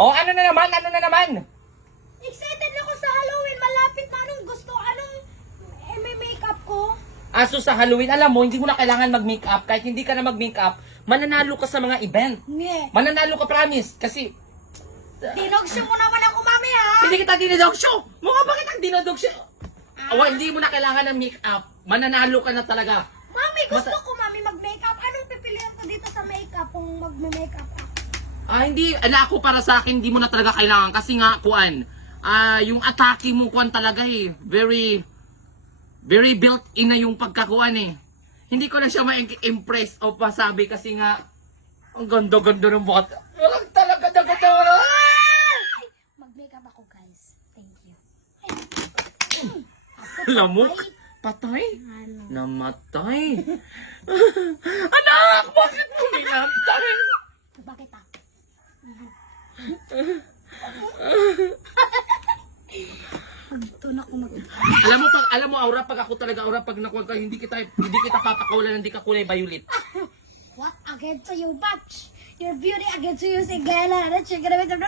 Oh, ano na naman? Ano na naman? Excited ako sa Halloween. Malapit na. Anong gusto? Anong may makeup ko? Aso sa Halloween, alam mo, hindi mo na kailangan mag-makeup. Kahit hindi ka na mag-makeup, mananalo ka sa mga event. Nge. Mananalo ka, promise. Kasi, Dinogsyo mo naman ako, mami, ha? hindi kita dinodog show. Mukha ba kitang dinodog show? Hindi mo na kailangan ng makeup. Mananalo ka na talaga. Mami, gusto ko, mami, mag-makeup. Anong pipiliin ko dito sa makeup kung mag-makeup ako? Hindi, ako para sa akin, hindi mo na talaga kailangan. Kasi nga, kuan, yung atake mo, kuan talaga eh. Very built-in na yung pagkakuan eh. Hindi ko na siya ma-impress o pasabi kasi nga, ang ganda-ganda ng buhat. Walang talaga na ganda. Mag-makeup ako, guys. Thank you. Lamok. Patay. Ano? Namatay. Anak, bakit mo minatay? Bakit ako? Doon ako Alam mo, Aura, pag ako talaga, Aura, pag nakuha ka, hindi kita papakulan, hindi ka kulay violet. What against you, Batch? Your beauty against you, Sigala. That's you're gonna make them.